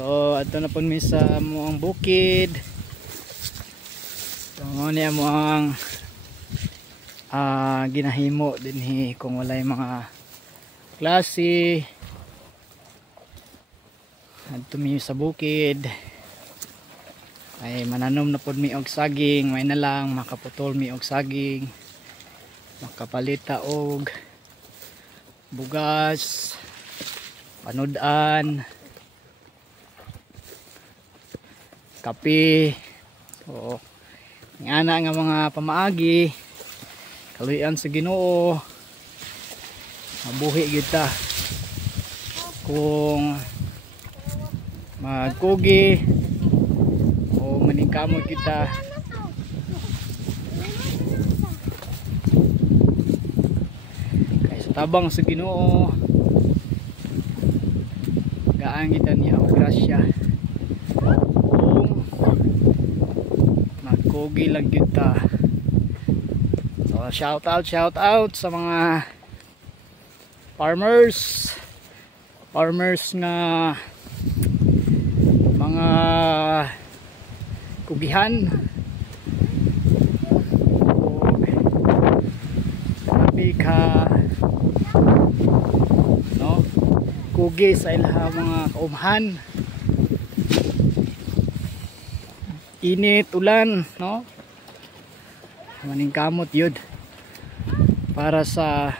So ato na po mi sa muang bukid. So niya mo ang ginahimo dinhi kung walay mga klase. Adto mi sa bukid. Ay mananom na pod mi og saging, may na lang makaputol mi og saging. Makapalita og bugas, panudan, kape. So ngana nga mga pamaagi kaluyan sa Ginoo, mabuhi gyud ta kung magkugi o maningkamot kita. Kay sa tabang sa Ginoo gaan kita niya og grasya kung magkugi lang kita. So shout out sa mga farmers nga mga kugihan grabe ka no kugi sa ilang mga kaumhan, init, ulan, no, maningkamot yun para sa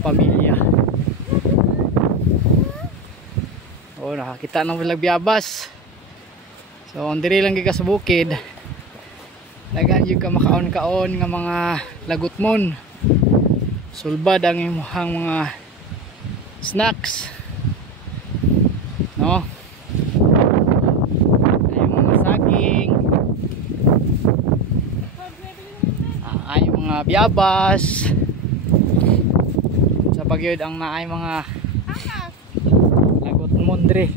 pamilya. O nakakita ng biabas. So on diri lang giga sa bukid, daghan jud ka makaon-kaon nga mga lagutmon, sulbad ang imong mga snacks, no, ay mga saging, ay mga biabas sa pagyod ang naay mga lagutmon diri.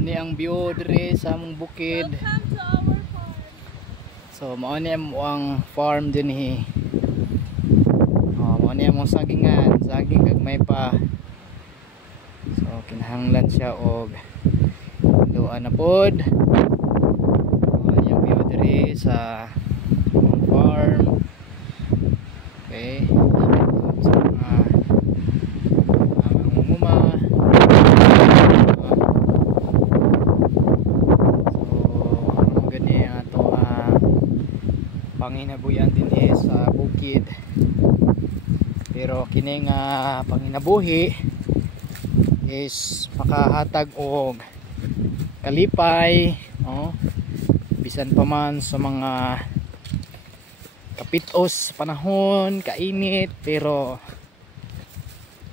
Ni ang view dire sa among bukid. So mao ni ang farm dinhi. Mao ni among sagingan, saging gagmay pa. So kinahanglan siya og duan na pod. Yung view dire sa among farm. Okay. So panginabuyan din sa bukid, pero kini nga panginabuhi is makahatag og kalipay, no? Bisan pa man sa mga kapitos panahon, kainit, pero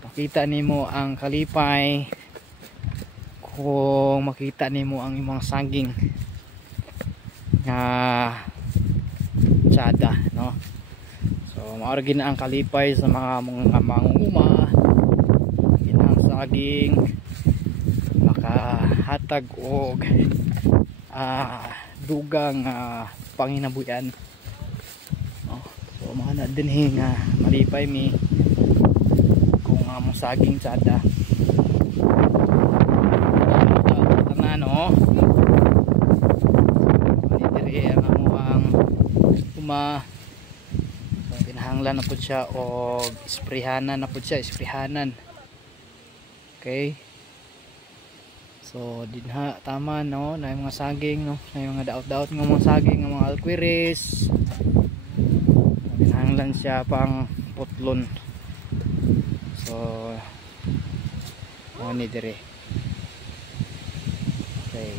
makita nimo ang kalipay kung makita nimo ang imong saging nga tsada, no? So maura gina ang kalipay sa mga mangunguma, ginang saging makahatag og dugang panginabuyan, no? So mahana dinhi nga malipay mi kung among saging tsada tanan, no? Diri ang among pinahanglan na po siya o isprehanan na po siya, isprehanan. Okay, so dinha tama, no, na yung mga saging, no, na yung mga daot-daot ng mga saging ng mga alquiris, pinahanglan siya pang putlon. So ni dire. Okay.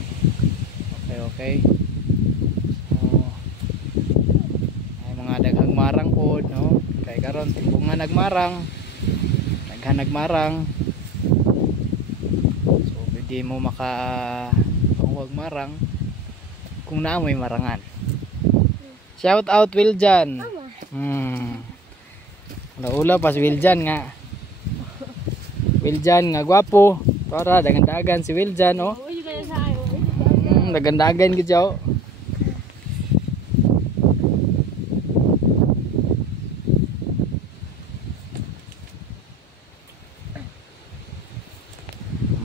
Daghang marang po, no, kay karon kung nga nagmarang so pwede mo huwag marang kung naamoy marangan. Shout out Wiljan. Ula pas Wiljan nga gwapo para dagan-dagan si Wiljan, oh. Dagan-dagan gid jaw.